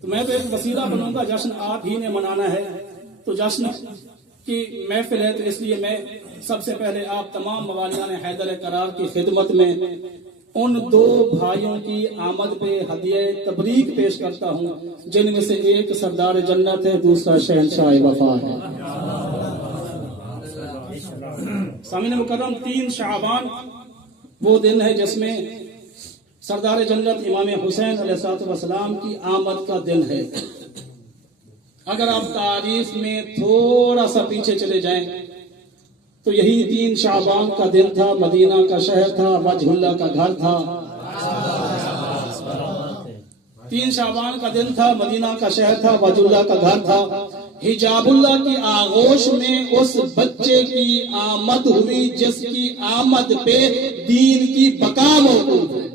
تو میں تو ایک وسیلہ بنوں گا، جشن آپ ہی نے منانا ہے، تو جشن کی محفل ہے، تو اس لیے میں سب سے پہلے آپ تمام موالیان حیدر کرار کی خدمت میں ان دو بھائیوں کی آمد پہ ہدیہ تبریک پیش کرتا ہوں، جن میں سے ایک سردار جنت ہے، دوسرا شہنشاہ وفا ہے۔ سامعین مکرم، 3 شعبان وہ دن ہے جس میں سردار جنت امام حسین علیہ السلام کی آمد کا دن ہے۔ اگر آپ تاریخ میں تھوڑا سا پیچھے چلے جائیں تو یہی 3 شعبان کا دن تھا، مدینہ کا شہر تھا، وجہ اللہ کا گھر تھا۔ 3 شعبان کا دن تھا، مدینہ کا شہر تھا، وجہ اللہ کا گھر تھا۔ حجاب اللہ کی آغوش میں اس بچے کی آمد ہوئی جس کی آمد پہ دین کی بقا موجود ہے۔